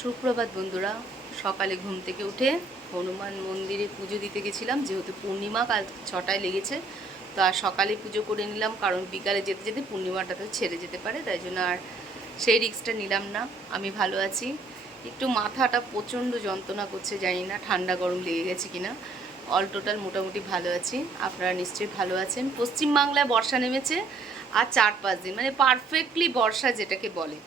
সুপ্রভাত বন্ধুরা, সকালে ঘুম থেকে উঠে হনুমান মন্দিরে পুজো দিতে গেছিলাম, যেহেতু পূর্ণিমা কাল ছটায় লেগেছে, তো আর সকালে পুজো করে নিলাম, কারণ বিকালে যেতে যেতে পূর্ণিমাটা তো ছেড়ে যেতে পারে, তাই জন্য আর সেই রিক্সটা নিলাম না, আমি ভালো আছি। একটু মাথাটা প্রচণ্ড যন্ত্রণা করছে, জানি না ঠান্ডা গরম লেগে গেছে কিনা অল টোটাল মোটামুটি ভালো আছি, আপনারা নিশ্চয়ই ভালো আছেন। পশ্চিমবাংলায় বর্ষা নেমেছে, আর চার পাঁচ দিন মানে পারফেক্টলি বর্ষা যেটাকে বলে।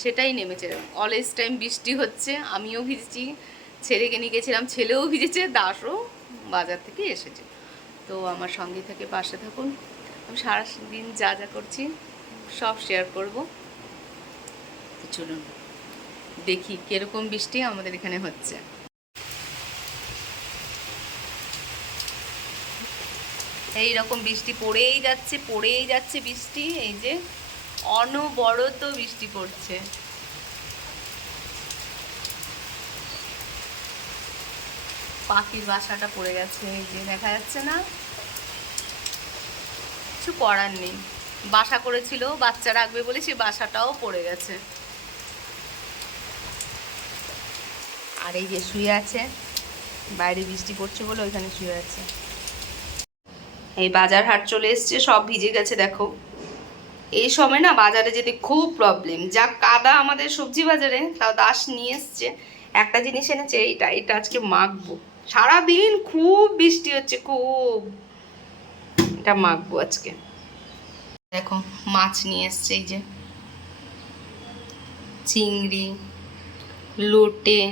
সেটাই নেমেছে। অলওয়েজ টাইম বৃষ্টি হচ্ছে, আমিও ভিজেছি ছেলেকে নিয়ে গেছিলাম, ছেলেও ভিজেছে, দাসও বাজার থেকে এসেছে। তো আমার সঙ্গে থেকে, পাশে থাকুন। আমি সারা দিন যা যা করছি, সব শেয়ার করব। তো চলুন, দেখি কীরকম বৃষ্টি আমাদের এখানে হচ্ছে। এই রকম বৃষ্টি পড়েই যাচ্ছে পড়েই যাচ্ছে বৃষ্টি, এই যে অনবরত বৃষ্টি পড়ছে। পাখির বাসাটা পড়ে গেছে, এই যে দেখা যাচ্ছে না। কিছু করার নেই। বাসা করেছিল, বাচ্চা রাখবে বলে সে বাসাটাও পড়ে গেছে। আর এই যে শুয়ে আছে, বাইরে বৃষ্টি পড়ছে বলে ওইখানে শুয়ে আছে। এই বাজার হাট চলে এসছে, সব ভিজে গেছে, দেখো। এই সময় না বাজারে যেতে খুব প্রবলেম যা কাদা আমাদের সবজি বাজারে, তাও দাস নিয়ে এসছে। একটা জিনিস এনেছে, এইটা এটা আজকে মাখবো। সারাদিন খুব বৃষ্টি হচ্ছে, খুব। এটা মাখবো আজকে। দেখো, মাছ নিয়ে এসছে, এই যে। চিংড়ি, লোটে।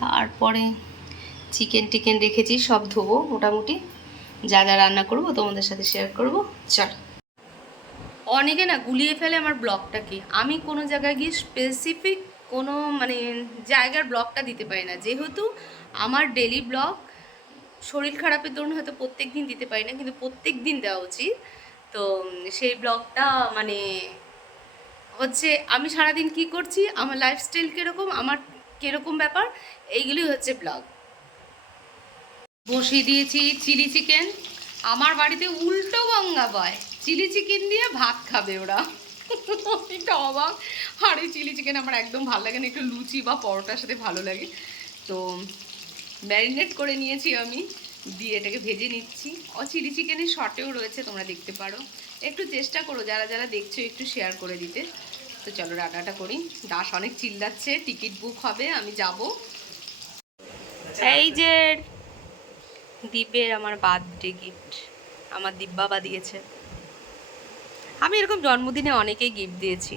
তারপরে চিকেন টিকেন রেখেছি, সব ধোবো মোটামুটি। যা যা রান্না করব, তোমাদের সাথে শেয়ার করব। চল। অনেকে না গুলিয়ে ফেলে আমার ব্লগটাকে। আমি কোনো জায়গায় গিয়ে স্পেসিফিক কোনো মানে জায়গার ব্লগটা দিতে পারি না। যেহেতু আমার ডেলি ব্লগ শরীর খারাপের দরুন হয়তো প্রত্যেক দিন দিতে পারি না, কিন্তু প্রত্যেক দিন দেওয়া উচিত। তো সেই ব্লগটা মানে হচ্ছে আমি সারাদিন কি করছি? আমার লাইফস্টাইল কীরকম? আমার কীরকম ব্যাপার? এইগুলি হচ্ছে ব্লগ বসিয়ে দিয়েছি চিলি চিকেন। আমার বাড়িতে উল্টো গঙ্গা বয় চিলি চিকেন দিয়ে ভাত খাবে ওরা। এটা অবাক। আর এই চিলি চিকেন আমার একদম ভালো লাগে না। একটু লুচি বা পরোটার সাথে ভালো লাগে। তো ম্যারিনেট করে নিয়েছি আমি। দিয়ে এটাকে ভেজে নিচ্ছি। ও, চিলি চিকেনের শর্টেও রয়েছে, তোমরা দেখতে পারো। একটু চেষ্টা করো, যারা যারা দেখছ একটু শেয়ার করে দিতে। তো চলো, রান্নাটা করি। দাস অনেক চিল্লাচ্ছে, টিকিট বুক হবে, আমি যাব। এই যে দীপের আমার বার্থডে গিফট আমার দীপ বাবা দিয়েছে। আমি এরকম জন্মদিনে অনেকেই গিফট দিয়েছি।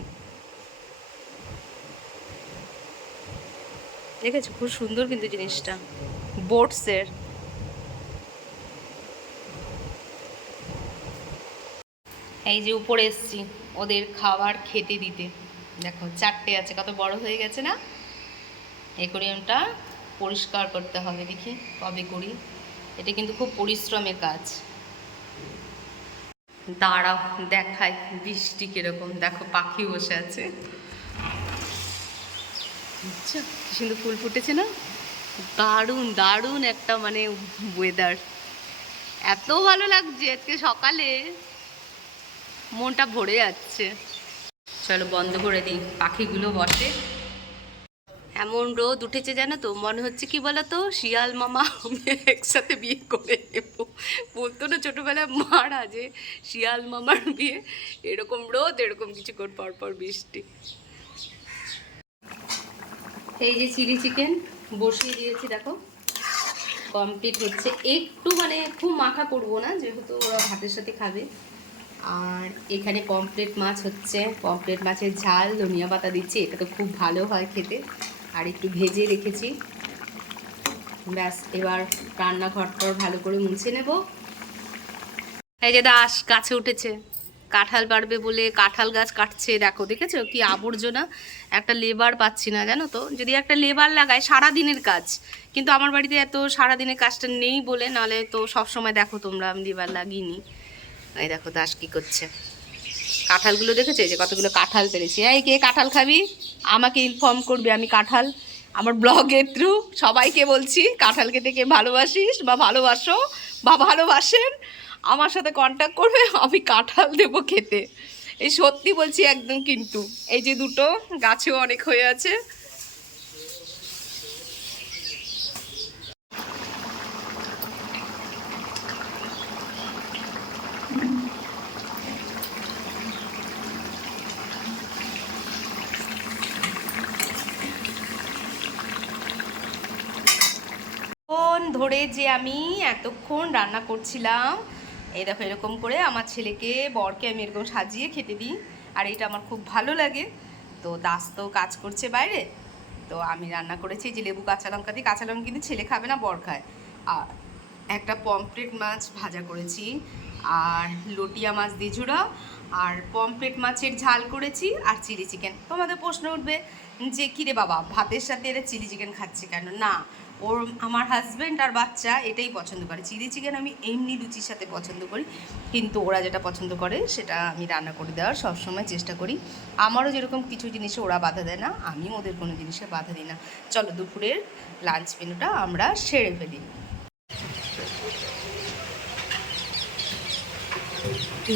দেখেছ, খুব সুন্দর কিন্তু জিনিসটা। বোটসের এই যে উপরে এসছি, ওদের খাবার খেতে দিতে। দেখো, চারটে আছে, কত বড় হয়ে গেছে না? অ্যাকোরিয়ামটা পরিষ্কার করতে হবে, দেখি কবে করি। এটা কিন্তু খুব পরিশ্রমের কাজ। দাঁড়াও, দেখাই বৃষ্টি কীরকম। দেখো, পাখি বসে আছে। কি সুন্দর ফুল ফুটেছে না? দারুণ দারুণ একটা মানে ওয়েদার এত ভালো লাগছে আজকে সকালে। মনটা ভরে যাচ্ছে। চলো বন্ধ করে দিই, পাখিগুলো বসে। এমন রোদ উঠেছে জানো তো, মনে হচ্ছে কি বলতো, শিয়াল মামা আমি একসাথে বিয়ে করে নেব। বলতো না ছোটোবেলায় মারা যে শিয়াল মামার বিয়ে, এরকম রোদ, এরকম কিছুক্ষণ পর পর বৃষ্টি। এই যে চিলি চিকেন বসিয়ে দিয়েছি, দেখো। কমপ্লিট হচ্ছে। একটু মানে খুব মাখা করব না, যেহেতু ওরা ভাতের সাথে খাবে। আর এখানে পমপ্লেট মাছ হচ্ছে। পমপ্লেট মাছের ঝাল, ধনিয়া পাতা দিচ্ছি, এটা তো খুব ভালো হয় খেতে। আর একটু ভেজে রেখেছি। ব্যাস, এবার রান্নাঘরটাও ভালো করে মুছে নেব। এই যে দাস, গাছে উঠেছে। কাঁঠাল পারবে বলে কাঁঠাল গাছ কাটছে, দেখো, দেখেছ? কি আবর্জনা। একটা লেবার পাচ্ছি না, জানো তো? যদি একটা লেবার লাগায় সারা দিনের কাজ। কিন্তু আমার বাড়িতে এত সারা দিনের কাজটা নেই বলে, নাহলে তো সব সময় দেখো তোমরা, আমি লেবার লাগিনি। এই দেখো দাস কি করছে। কাঁঠালগুলো দেখেছে? যে কতগুলো কাঁঠাল পেরেছি। এই কে কাঁঠাল খাবি? আমাকে ইনফর্ম করবি আমি কাঁঠাল। আমার ব্লগের থ্রু সবাইকে বলছি কাঁঠাল খেতে কে ভালোবাসিস বা ভালোবাসো বা ভালোবাসেন, আমার সাথে কন্ট্যাক্ট করবে, আমি কাঁঠাল দেবো খেতে। এই সত্যি বলছি একদম কিন্তু। এই যে দুটো, গাছেও অনেক হয়ে আছে। ধরে যে আমি এতক্ষণ রান্না করছিলাম, এই দেখো এরকম করে আমার ছেলেকে, বরকে আমি এরকম সাজিয়ে খেতে দিই, আর এটা আমার খুব ভালো লাগে। তো দাস তো কাজ করছে বাইরে, তো আমি রান্না করেছি যে লেবু কাঁচা লঙ্কা দিয়ে, কাঁচা লঙ্কা কিন্তু ছেলে খাবে না, বর খায়। আর একটা পমফ্রেট মাছ ভাজা করেছি, আর লটিয়া মাছ দিয়ে ঝুড়া, আর পমফ্রেট মাছের ঝাল করেছি, আর চিলি চিকেন। তোমাদের প্রশ্ন উঠবে যে, কিরে বাবা, ভাতের সাথে এরা চিলি চিকেন খাচ্ছে কেন? না ওর আমার হাজব্যান্ড আর বাচ্চা এটাই পছন্দ করে। চিলি চিকেন আমি এমনি লুচির সাথে পছন্দ করি, কিন্তু ওরা যেটা পছন্দ করে সেটা আমি রান্না করে দেওয়ার সবসময় চেষ্টা করি। আমারও যেরকম কিছু জিনিসে ওরা বাধা দেয় না আমি ওদের কোনো জিনিসে বাধা দিই না। চলো দুপুরের লাঞ্চ মেনুটা আমরা সেরে ফেলি।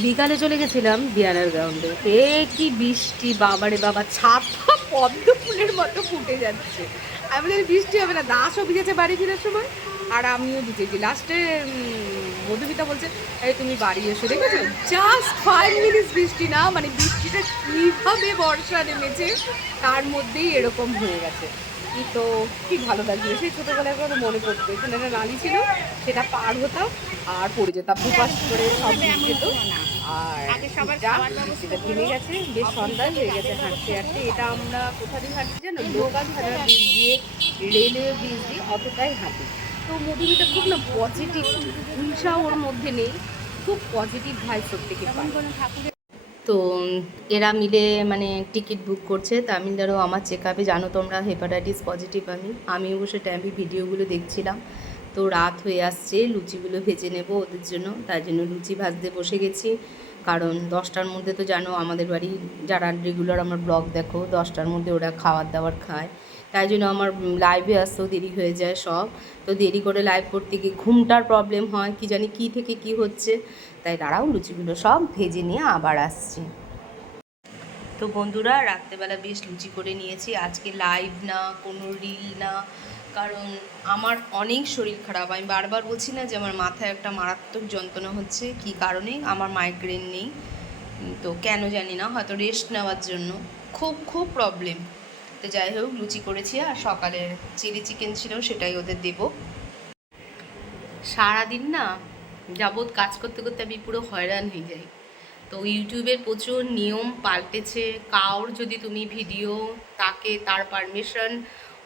বিকালে চলে গেছিলাম বিয়ানার গ্রাউন্ডে। এ কি বৃষ্টি, বাবারে বাবা ছাপা পদ্ম ফুলের মতো ফুটে যাচ্ছে। আমি বলি বৃষ্টি হবে না। দাসও ভিজেছে বাড়ি ফেরার সময়। আর আমিও ভিজেছি। লাস্টে মধুমিতা বলছে এই তুমি বাড়ি এসে। দেখেছ? জাস্ট ফাইভ মিনিটস বৃষ্টি না মানে বৃষ্টিটা কীভাবে বর্ষা নেমেছে তার মধ্যেই এরকম হয়ে গেছে। কি তো কি ভালো লাগবে সেই ছোটোবেলায় করে মনে পড়তো? এখানে একটা নালি ছিল সেটা পার হতাম আর পড়ে যেতাম। দুপাশ করে সব যেত আর গেছে বেশ হয়ে গেছে হাঁটতে হাঁটতে এটা আমরা কোথা দিয়ে হাঁটছি জানো? লোকাল ভাড়া ব্রিজ দিয়ে রেলওয়ে ব্রিজ দিয়ে অতটাই হাঁটি। তো মুভিটা খুব না পজিটিভ হিংসা ওর মধ্যে নেই খুব পজিটিভ ভাই প্রত্যেকে পায়। তো এরা মিলে মানে টিকিট বুক করছে। তামিলনাড়ু আমার চেক আপে জানো তোমরা হেপাটাইটিস পজিটিভ আমি। আমি বসে ট্যাম্পি ভিডিওগুলো দেখছিলাম। তো রাত হয়ে আসছে, লুচিগুলো ভেজে নেব ওদের জন্য। তাই জন্য লুচি ভাজতে বসে গেছি। কারণ দশটার মধ্যে তো জানো আমাদের বাড়ি, যারা রেগুলার আমার ব্লগ দেখো, দশটার মধ্যে ওরা খাবার দাবার খায়। তাই জন্য আমার লাইভে আসতেও দেরি হয়ে যায় সব। তো দেরি করে লাইভ করতে গিয়ে ঘুমটার প্রবলেম হয়, কি জানি কি থেকে কি হচ্ছে। তাই তারাও লুচিগুলো সব ভেজে নিয়ে আবার আসছি। তো বন্ধুরা, রাত্রেবেলা বেশ লুচি করে নিয়েছি। আজকে লাইভ না, কোনো রিল না। কারণ আমার অনেক শরীর খারাপ। আমি বারবার বলছি না যে আমার মাথায় একটা মারাত্মক যন্ত্রণা হচ্ছে, কি কারণে? আমার মাইগ্রেন নেই। তো কেন জানি না, হয়তো রেস্ট নেওয়ার জন্য। খুব খুব প্রবলেম তো যাই হোক, লুচি করেছি আর সকালে চিলি চিকেন ছিল সেটাই ওদের দেবো। সারাদিন না যাবৎ কাজ করতে করতে আমি পুরো হয়রান হয়ে যাই। তো ইউটিউবের প্রচুর নিয়ম পাল্টেছে। কাউর যদি তুমি ভিডিও তাকে তার পারমিশন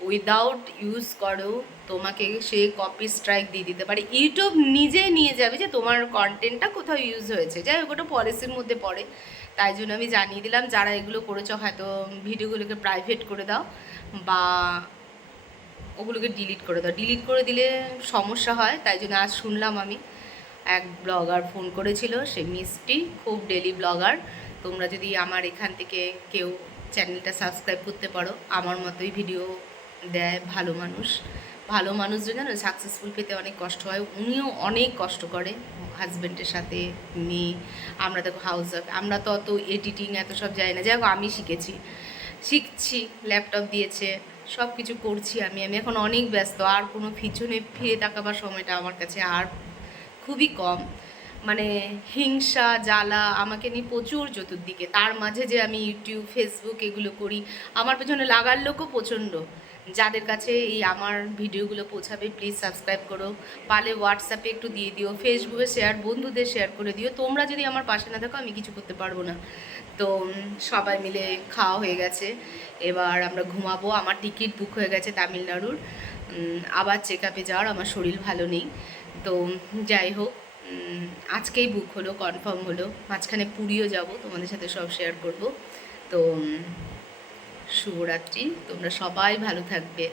উইদাউট ইউজ করো, তোমাকে সে কপি স্ট্রাইক দিয়ে দিতে পারে। ইউটিউব নিজে নিয়ে যাবে যে তোমার কন্টেন্টটা কোথাও ইউজ হয়েছে। যাই হোক, ওটা পলিসির মধ্যে পড়ে। তাই জন্য আমি জানিয়ে দিলাম, যারা এগুলো করেছ, হয়তো ভিডিওগুলোকে প্রাইভেট করে দাও বা ওগুলোকে ডিলিট করে দাও। ডিলিট করে দিলে সমস্যা হয়, তাই জন্য আজ শুনলাম আমি। এক ব্লগার ফোন করেছিল, সে মিষ্টি, খুব ডেলি ব্লগার তোমরা যদি আমার এখান থেকে কেউ চ্যানেলটা সাবস্ক্রাইব করতে পারো, আমার মতোই ভিডিও দেয় ভালো মানুষ। ভালো মানুষজন জানো সাকসেসফুল পেতে অনেক কষ্ট হয়। উনিও অনেক কষ্ট করে। হাজব্যান্ডের সাথে, মেয়ে, আমরা দেখো হাউস ওয়াইফ আমরা তো অত এডিটিং এত সব যাই না। যাই হোক, আমি শিখেছি। শিখছি ল্যাপটপ দিয়েছে সব কিছু করছি আমি। আমি এখন অনেক ব্যস্ত। আর কোনো পিছনে ফিরে তাকাবার সময়টা আমার কাছে আর খুবই কম। মানে হিংসা, জ্বালা আমাকে নিয়ে প্রচুর চতুর্দিকে। তার মাঝে যে আমি ইউটিউব ফেসবুক এগুলো করি, আমার পেছনে লাগার লোকও প্রচণ্ড। যাদের কাছে এই আমার ভিডিওগুলো পৌঁছাবে প্লিজ সাবস্ক্রাইব করো। পারলে হোয়াটসঅ্যাপে একটু দিয়ে দিও ফেসবুকে শেয়ার বন্ধুদের শেয়ার করে দিও। তোমরা যদি আমার পাশে না থাকো, আমি কিছু করতে পারব না। তো, সবাই মিলে খাওয়া হয়ে গেছে। এবার আমরা ঘুমাবো। আমার টিকিট বুক হয়ে গেছে তামিলনাড়ুর। আবার চেক আপে যাওয়ার, আমার শরীর ভালো নেই। তো, যাই হোক আজকেই বুক হলো কনফার্ম হলো। মাঝখানে পুরীও যাব, তোমাদের সাথে সব শেয়ার করব। তো শুভরাত্রি তোমরা সবাই ভালো থাকবে।